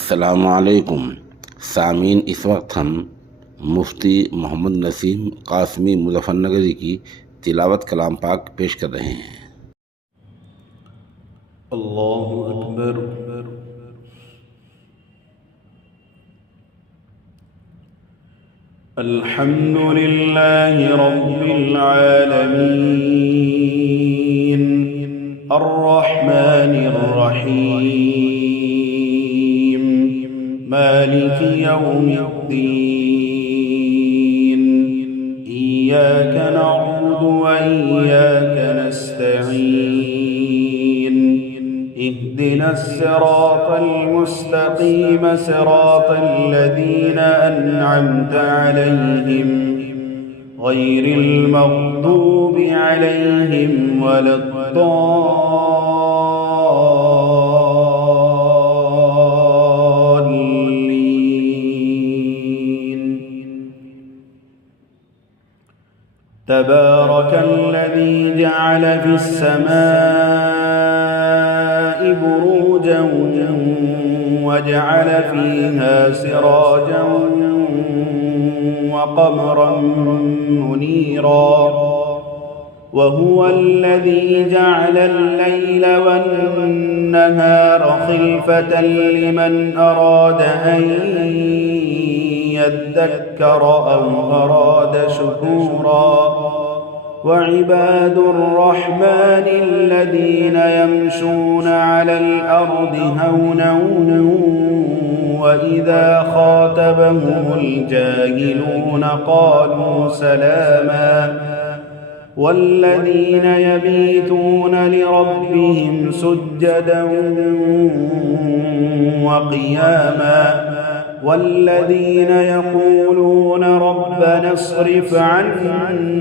अस्सलामुअलैकुम सामीन। इस वक्त हम मुफ्ती मोहम्मद नसीम कासमी मुज़फ़्फ़रनगरी की तिलावत कलाम पाक पेश कर रहे हैं। अल्लाहु अकबर। अल्हम्दुलिल्लाहि रब्बिल आलमीन अर्रहमानिर रहीम मालिकि यौमिद्दीन इय्याका नअबुदु व इय्याका नस्तईन اهدنا الصراط المستقيم صراط الذين أنعمت عليهم غير المغضوب عليهم ولا الضالين. تبارك الذي جعل في السماء بروجا وجعل فيها سراجا وقمرا منيرا وهو الذي جعل الليل والنهار خلفة لمن أراد أن يذكر أو أراد شكورا. وعباد الرحمن الذين يمشون على الأرض هونا وإذا خاطبهم الجاهلون قالوا سلاما. والذين يبيتون لربهم سجدا وقياما. والذين يقولون ربنا اصرف عنا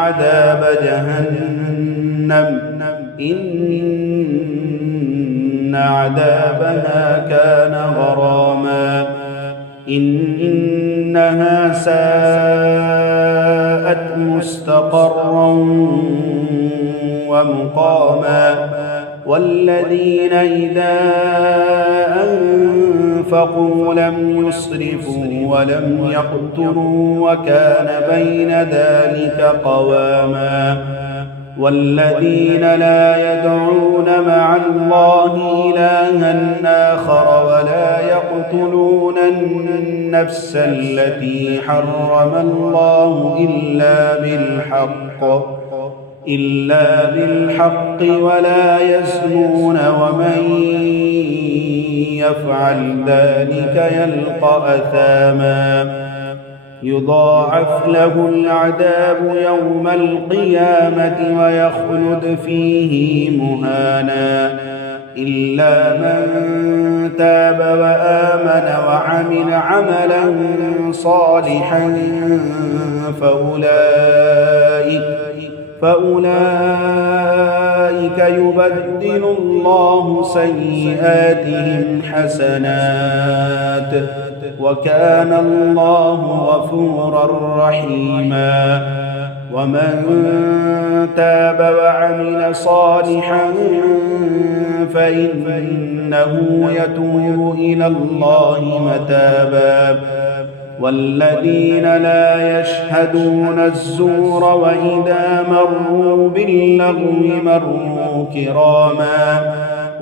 عذاب جهنم إن عذابها كان غراما إنها ساءت مستقرا ومقاما. والذين إذا أنفقوا لم يسرفوا ولم يقتروا وكان بين ذلك قواما. والذين لا يدعون مع الله إلها آخر ولا يقتلون النفس التي حرم الله إلا بالحق ولا يزنون ومن يفعل ذلك يلقى أثاما. يضاعف له العذاب يوم القيامة ويخلد فيه مهانا إلا من تاب وآمن وعمل عملا صالحا فأولئك يبدل الله سيئاتهم حسنات وكان الله غفورا رحيما. ومن تاب وعمل صالحا فإنه يتوب إلى الله متابا. والذين لا يشهدون الزور وإذا مروا باللغو مروا كراما.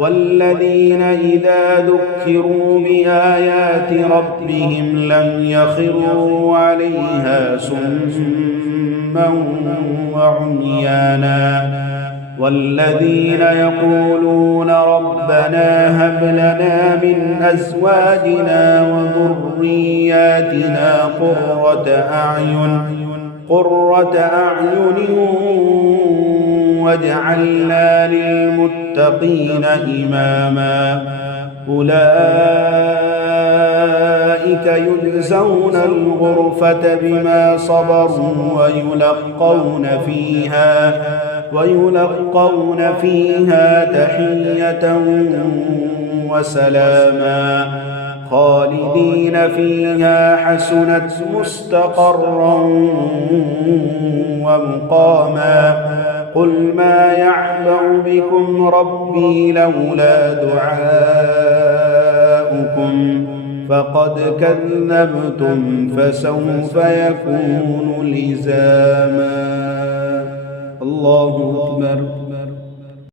والذين إذا ذكروا بآيات ربهم لم يخروا عليها سما وعميانا. والذين يقولون ربنا هب لنا من أزواجنا وذرياتنا قرة أعين واجعلنا للمتقين إماما. أولئك يجزون الغرفة بما صبروا ويلقون فيها تحية وسلاما خالدين فيها حسنت مستقرا ومقاما. قل ما يعبأ بكم ربي لولا دعاؤكم فقد كذبتم فسوف يكون لزاما. الله أكبر.